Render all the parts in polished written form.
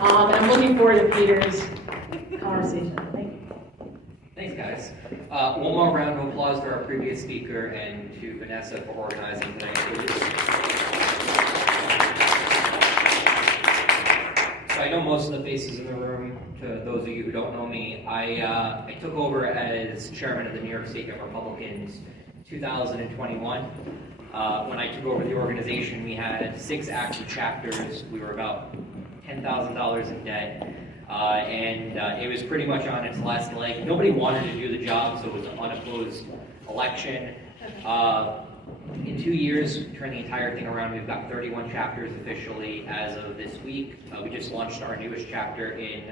And I'm looking forward to Peter's conversation. Thank you. Thanks, guys. One more round of applause for our previous speaker and to Vanessa for organizing tonight. So I know most of the faces in the room. To those of you who don't know me, I took over as chairman of the New York State Young Republicans 2021. When I took over the organization, we had 6 active chapters. We were about $10,000 in debt. And it was pretty much on its last leg. Nobody wanted to do the job, so it was an unopposed election. In 2 years, we turned the entire thing around. We've got 31 chapters officially as of this week. We just launched our newest chapter in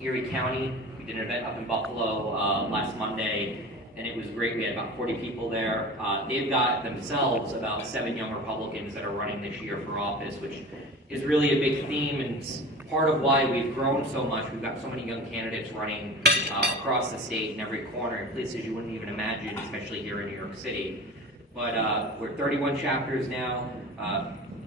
Erie County. We did an event up in Buffalo last Monday, and it was great. We had about 40 people there. They've got themselves about 7 young Republicans that are running this year for office, which is really a big theme, and it's part of why we've grown so much. We've got so many young candidates running across the state in every corner in places you wouldn't even imagine, especially here in New York City. But we're 31 chapters now.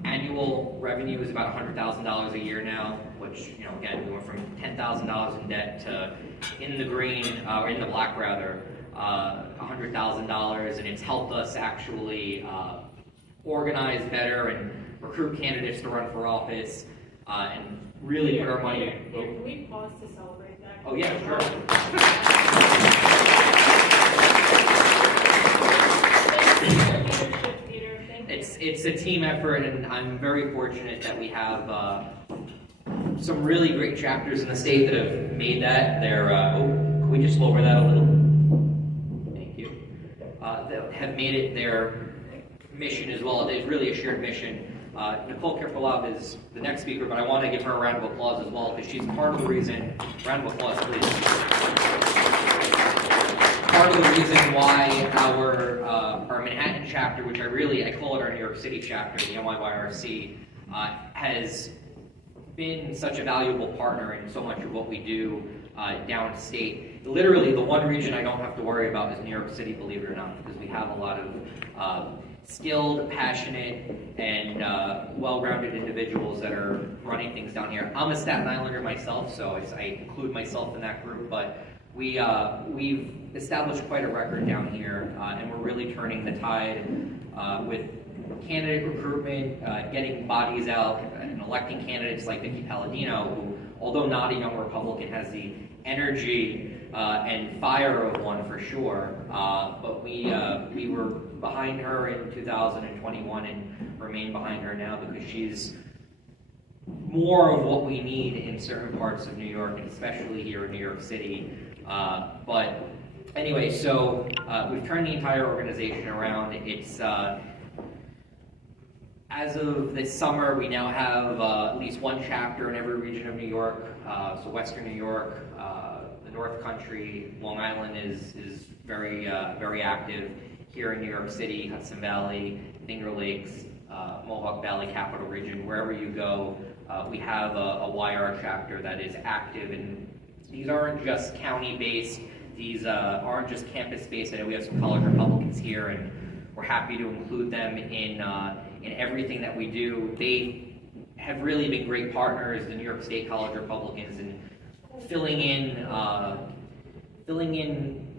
Annual revenue is about $100,000 a year now, which, you know, again, we went from $10,000 in debt to in the green, or in the black rather, $100,000, and it's helped us actually organize better and recruit candidates to run for office, and really put our money. Can we pause to celebrate that? Oh yeah, sure. It's a team effort, and I'm very fortunate that we have some really great chapters in the state that have made that. They're can we just lower that a little? Thank you. That have made it their mission as well. It's really a shared mission. Nicole Kirpolov is the next speaker, but I want to give her a round of applause as well, because she's part of the reason. Round of applause, please. Part of the reason why our Manhattan chapter, which I call it our New York City chapter, the NYYRC, has been such a valuable partner in so much of what we do downstate. Literally, the one region I don't have to worry about is New York City, believe it or not, because we have a lot of skilled, passionate, and well-rounded individuals that are running things down here. I'm a Staten Islander myself, so I include myself in that group, but we've established quite a record down here, and we're really turning the tide with candidate recruitment, getting bodies out, and electing candidates like Vicky Palladino, who, although not a young Republican, has the energy and fire of one for sure. But we were behind her in 2021 and remain behind her now, because she's more of what we need in certain parts of New York, and especially here in New York City. But anyway, so we've turned the entire organization around. It's as of this summer, we now have at least one chapter in every region of New York. So Western New York, the North Country, Long Island is very very active. Here in New York City, Hudson Valley, Finger Lakes, Mohawk Valley, Capital Region, wherever you go, we have a YR chapter that is active. And these aren't just county-based, these aren't just campus-based. I know we have some college Republicans here, and we're happy to include them in everything that we do. They have really been great partners, the New York State College Republicans, in filling in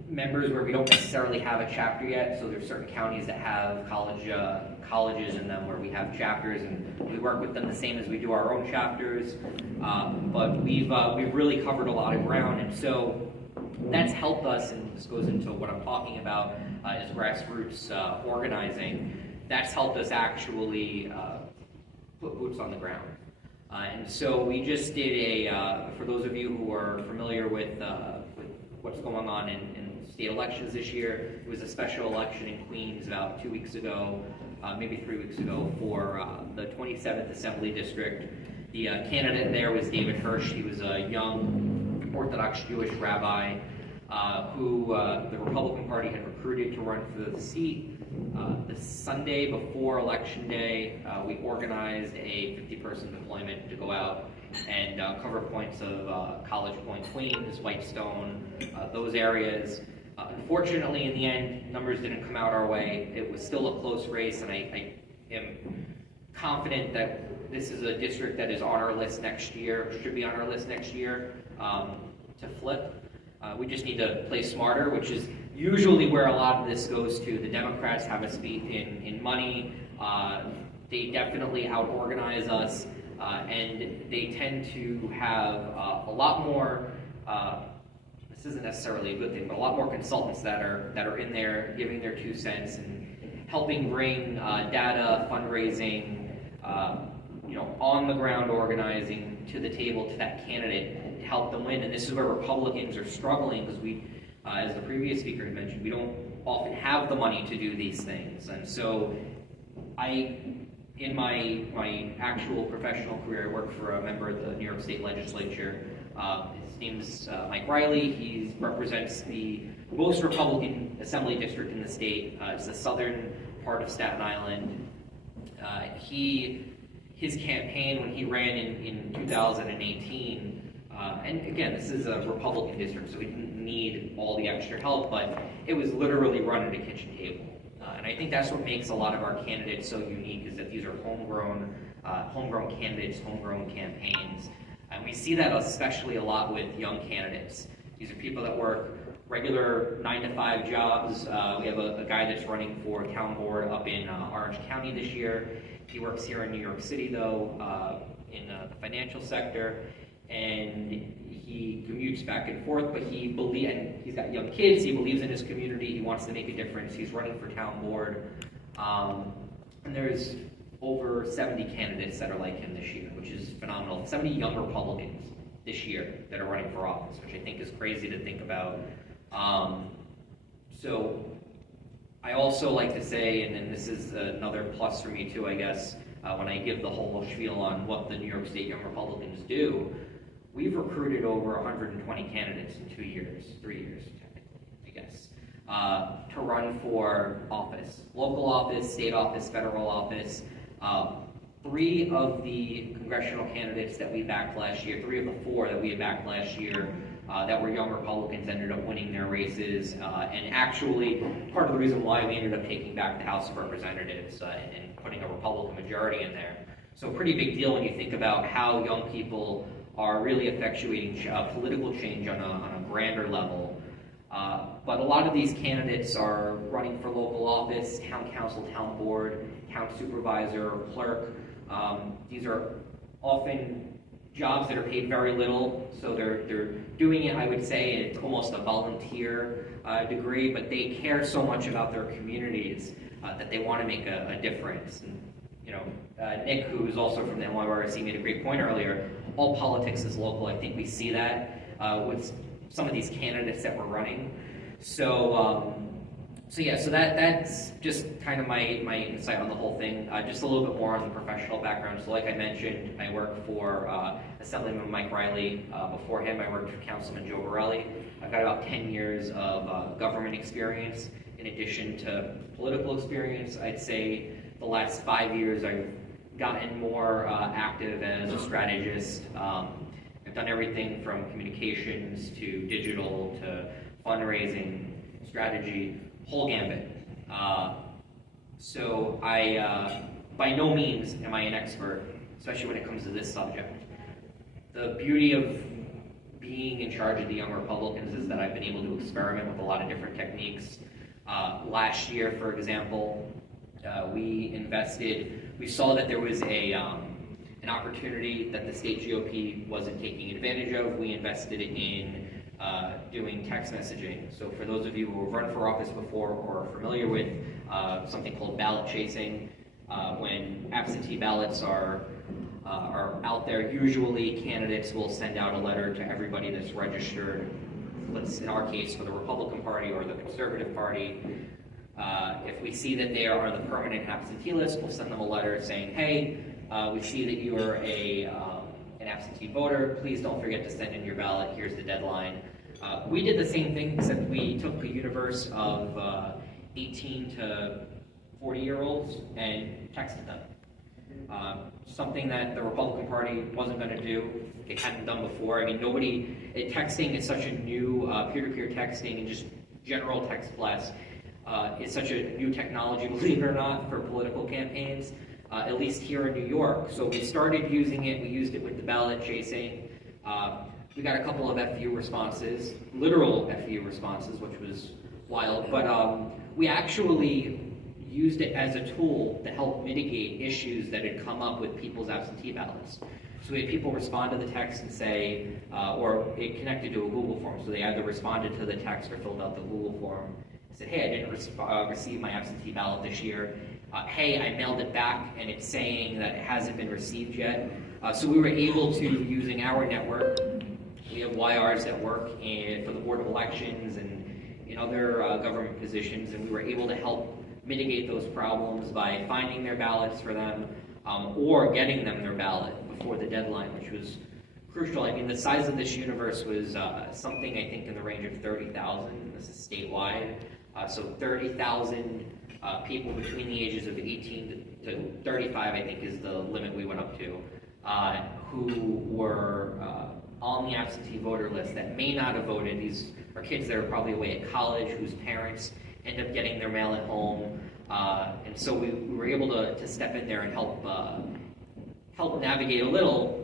members where we don't necessarily have a chapter yet. So there's certain counties that have colleges in them where we have chapters, and we work with them the same as we do our own chapters. But we've really covered a lot of ground, and so that's helped us. And this goes into what I'm talking about is grassroots organizing. That's helped us actually put boots on the ground. And so we just did for those of you who are familiar with what's going on in state elections this year, it was a special election in Queens about 2 weeks ago, maybe 3 weeks ago, for the 27th Assembly District. The candidate there was David Hirsch. He was a young Orthodox Jewish rabbi who the Republican Party had recruited to run for the seat. The Sunday before Election Day, we organized a 50-person deployment to go out and cover points of College Point, Queens, Whitestone, those areas. Unfortunately, in the end, numbers didn't come out our way. It was still a close race, and I am confident that this is a district that is on our list next year, should be on our list next year to flip. We just need to play smarter, which is usually where a lot of this goes to. The Democrats have us beat in money. They definitely out-organize us, and they tend to have a lot more, this isn't necessarily a good thing, but a lot more consultants that are in there giving their 2 cents and helping bring data, fundraising, on-the-ground organizing to the table to that candidate to help them win. And this is where Republicans are struggling because we, as the previous speaker had mentioned, we don't often have the money to do these things. And so in my actual professional career, I worked for a member of the New York State Legislature. His name's Mike Riley. He represents the most Republican assembly district in the state. It's the southern part of Staten Island. His campaign when he ran in 2018, and again, this is a Republican district, so he didn't need all the extra help, but it was literally run at a kitchen table. And I think that's what makes a lot of our candidates so unique, is that these are homegrown candidates, homegrown campaigns. And we see that especially a lot with young candidates. These are people that work regular 9-to-5 jobs. We have a guy that's running for town board up in Orange County this year. He works here in New York City, though, in the financial sector, and he commutes back and forth, but and he's got young kids, he believes in his community, he wants to make a difference, he's running for town board, and there's over 70 candidates that are like him this year, which is phenomenal. 70 young Republicans this year that are running for office, which I think is crazy to think about. So I also like to say, and then this is another plus for me too, I guess, when I give the whole spiel on what the New York State Young Republicans do, we've recruited over 120 candidates in 3 years, technically, I guess, to run for office. Local office, state office, federal office. 3 of the congressional candidates that we backed last year, 3 of the 4 that we had backed last year, that were young Republicans, ended up winning their races, and actually part of the reason why we ended up taking back the House of Representatives and putting a Republican majority in there. So a pretty big deal when you think about how young people are really effectuating political change on a grander level. But a lot of these candidates are running for local office, town council, town board, town supervisor, clerk. These are often jobs that are paid very little, so they're doing it, I would say, it's almost a volunteer degree, but they care so much about their communities that they want to make a difference. And, Nick, who is also from the NYRC, made a great point earlier. All politics is local. I think we see that with some of these candidates that we're running. So that's just kind of my insight on the whole thing. Just a little bit more on the professional background. So like I mentioned, I work for Assemblyman Mike Riley. Before him, I worked for Councilman Joe Borelli. I've got about 10 years of government experience in addition to political experience. I'd say the last 5 years I've gotten more active as a strategist. I've done everything from communications to digital to fundraising, strategy, whole gambit. So I, by no means am I an expert, especially when it comes to this subject. The beauty of being in charge of the Young Republicans is that I've been able to experiment with a lot of different techniques. Last year, for example, we saw that there was an opportunity that the state GOP wasn't taking advantage of. We invested in doing text messaging. So for those of you who have run for office before or are familiar with something called ballot chasing, when absentee ballots are out there, usually candidates will send out a letter to everybody that's registered, in our case, for the Republican Party or the Conservative Party. If we see that they are on the permanent absentee list, we'll send them a letter saying, hey, we see that you are an absentee voter. Please don't forget to send in your ballot. Here's the deadline. We did the same thing, except we took a universe of 18 to 40-year-olds and texted them. Something that the Republican Party wasn't going to do. It hadn't done before. I mean, texting is such a new, peer-to-peer texting and just general text blasts. It's such a new technology, believe it or not, for political campaigns. at least here in New York. So we started using it, we used it with the ballot chasing. We got a couple of FU responses, literal FU responses, which was wild, but we actually used it as a tool to help mitigate issues that had come up with people's absentee ballots. So we had people respond to the text and say, or it connected to a Google form, so they either responded to the text or filled out the Google form and said, hey, I didn't receive my absentee ballot this year. Hey, I mailed it back and it's saying that it hasn't been received yet. So we were able to, using our network, we have YRs that work for the Board of Elections and in other government positions, and we were able to help mitigate those problems by finding their ballots for them or getting them their ballot before the deadline, which was crucial. I mean, the size of this universe was something I think in the range of 30,000. This is statewide. So 30,000 people between the ages of 18 to 35, I think, is the limit we went up to, who were on the absentee voter list that may not have voted. These are kids that are probably away at college, whose parents end up getting their mail at home. And so we were able to step in there and help navigate a little.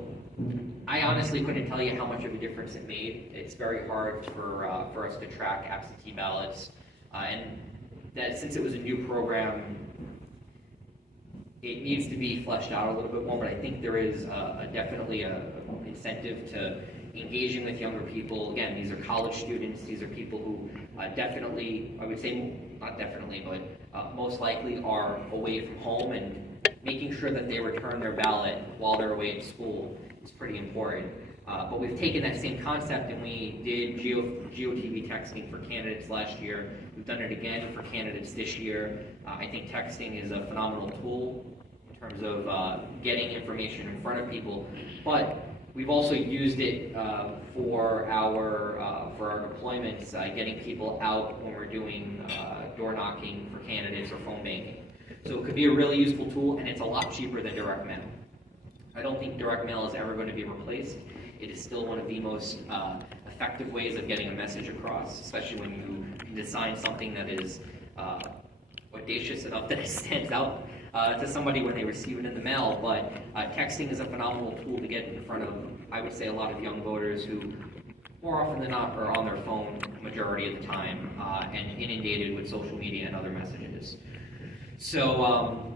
I honestly couldn't tell you how much of a difference it made. It's very hard for us to track absentee ballots. And that since it was a new program, it needs to be fleshed out a little bit more, but I think there is definitely an incentive to engaging with younger people. Again, these are college students. These are people who definitely, I would say, not definitely, but most likely are away from home, and making sure that they return their ballot while they're away at school is pretty important. But we've taken that same concept and we did GeoTV texting for candidates last year. We've done it again for candidates this year. I think texting is a phenomenal tool in terms of getting information in front of people, but we've also used it for our deployments, getting people out when we're doing door knocking for candidates or phone banking. So it could be a really useful tool, and it's a lot cheaper than direct mail. I don't think direct mail is ever going to be replaced. It is still one of the most effective ways of getting a message across, especially when you can design something that is audacious enough that it stands out to somebody when they receive it in the mail. But texting is a phenomenal tool to get in front of, I would say, a lot of young voters who, more often than not, are on their phone majority of the time and inundated with social media and other messages. So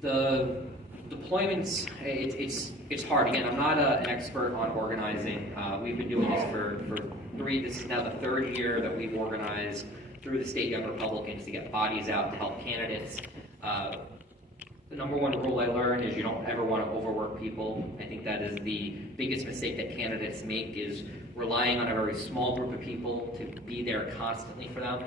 the deployments, it's hard. Again, I'm not an expert on organizing. We've been doing this for this is now the third year that we've organized through the state Young Republicans to get bodies out to help candidates. The number one rule I learned is you don't ever want to overwork people. I think that is the biggest mistake that candidates make, is relying on a very small group of people to be there constantly for them.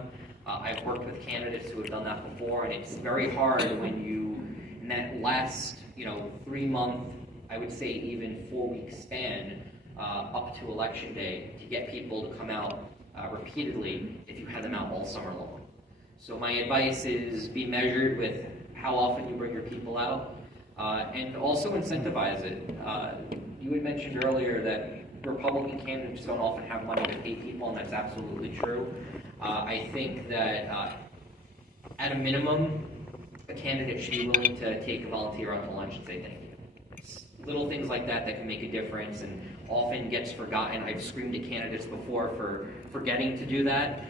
I've worked with candidates who have done that before, and it's very hard when you, in that last 3-month, I would say even 4-week span up to election day, to get people to come out repeatedly if you had them out all summer long. So my advice is be measured with how often you bring your people out, and also incentivize it. You had mentioned earlier that Republican candidates don't often have money to pay people, and that's absolutely true. I think that at a minimum, a candidate should be willing to take a volunteer out to lunch and say thank you. It's little things like that that can make a difference and often gets forgotten. I've screamed at candidates before for forgetting to do that.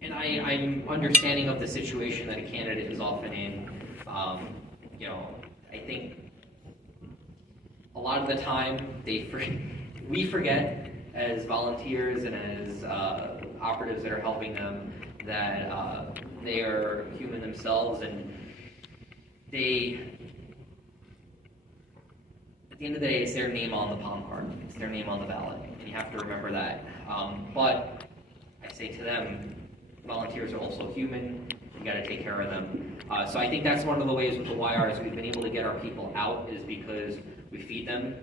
And I'm understanding of the situation that a candidate is often in. I think a lot of the time we forget as volunteers and as operatives that are helping them that they are human themselves, and at the end of the day, it's their name on the palm card. It's their name on the ballot, and you have to remember that. But I say to them, volunteers are also human. You got to take care of them. So I think that's one of the ways with the YRs we've been able to get our people out, is because we feed them.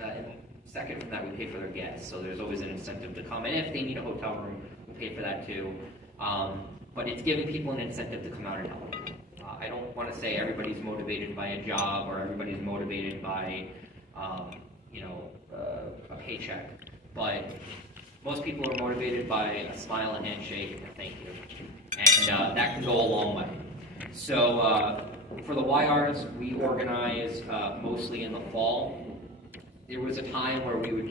And second from that, we pay for their gas. So there's always an incentive to come. And if they need a hotel room, we pay for that too. But it's giving people an incentive to come out and help. I don't want to say everybody's motivated by a job or everybody's motivated by, a paycheck. But Most people are motivated by a smile, and handshake, and a thank you. And that can go a long way. So for the YRs, we organize mostly in the fall. There was a time where we would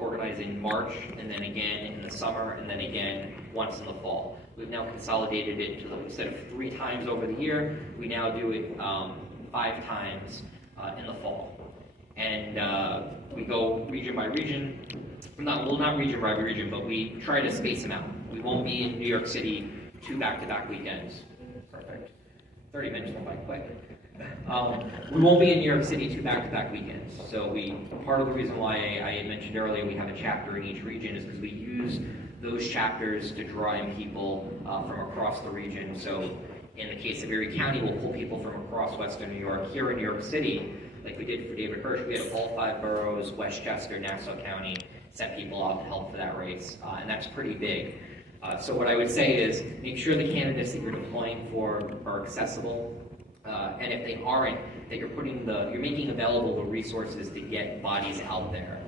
organize in March, and then again in the summer, and then again once in the fall. We've now consolidated it to, instead of 3 times over the year, we now do it 5 times in the fall. And we go region by region. Not region by region, but we try to space them out. We won't be in New York City 2 back-to-back weekends. Perfect. 30 minutes went by quick. We won't be in New York City 2 back-to-back weekends. So part of the reason why I mentioned earlier we have a chapter in each region is because we use those chapters to draw in people from across the region. So in the case of Erie County, we'll pull people from across Western New York. Here in New York City, like we did for David Hirsch, we had all 5 boroughs, Westchester, Nassau County, sent people out to help for that race, and that's pretty big. So what I would say is make sure the candidates that you're deploying for are accessible, and if they aren't, that you're making available the resources to get bodies out there.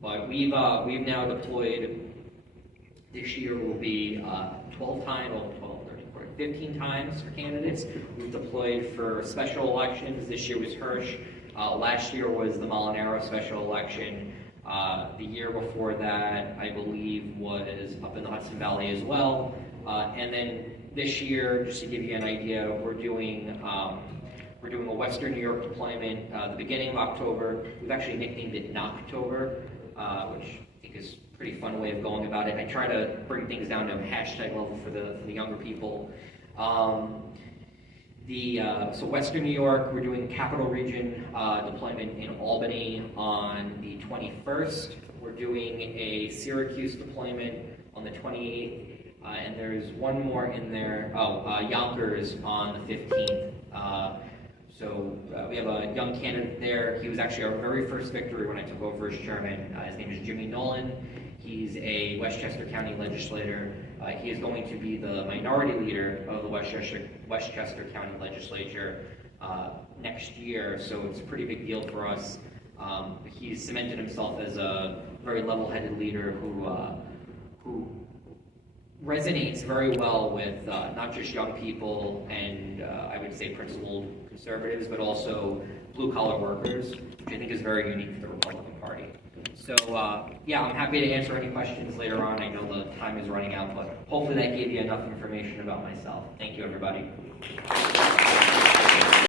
But we've now deployed. This year will be 15 times for candidates. We've deployed for special elections. This year was Hirsch. Last year was the Molinaro special election. The year before that, I believe, was up in the Hudson Valley as well. And then this year, just to give you an idea, we're doing a Western New York deployment the beginning of October. We've actually nicknamed it Knocktober, which I think is a pretty fun way of going about it. I try to bring things down to a hashtag level for the younger people. So Western New York, we're doing Capital Region deployment in Albany on the 21st. We're doing a Syracuse deployment on the 28th. And there's one more in there, Yonkers on the 15th. So we have a young candidate there. He was actually our very first victory when I took over as chairman. His name is Jimmy Nolan. He's a Westchester County legislator. He is going to be the minority leader of the Westchester County legislature next year, so it's a pretty big deal for us. He's cemented himself as a very level-headed leader who resonates very well with not just young people and I would say principled conservatives, but also blue-collar workers, which I think is very unique for the Republican Party. So yeah, I'm happy to answer any questions later on. I know the time is running out, but hopefully that gave you enough information about myself. Thank you, everybody.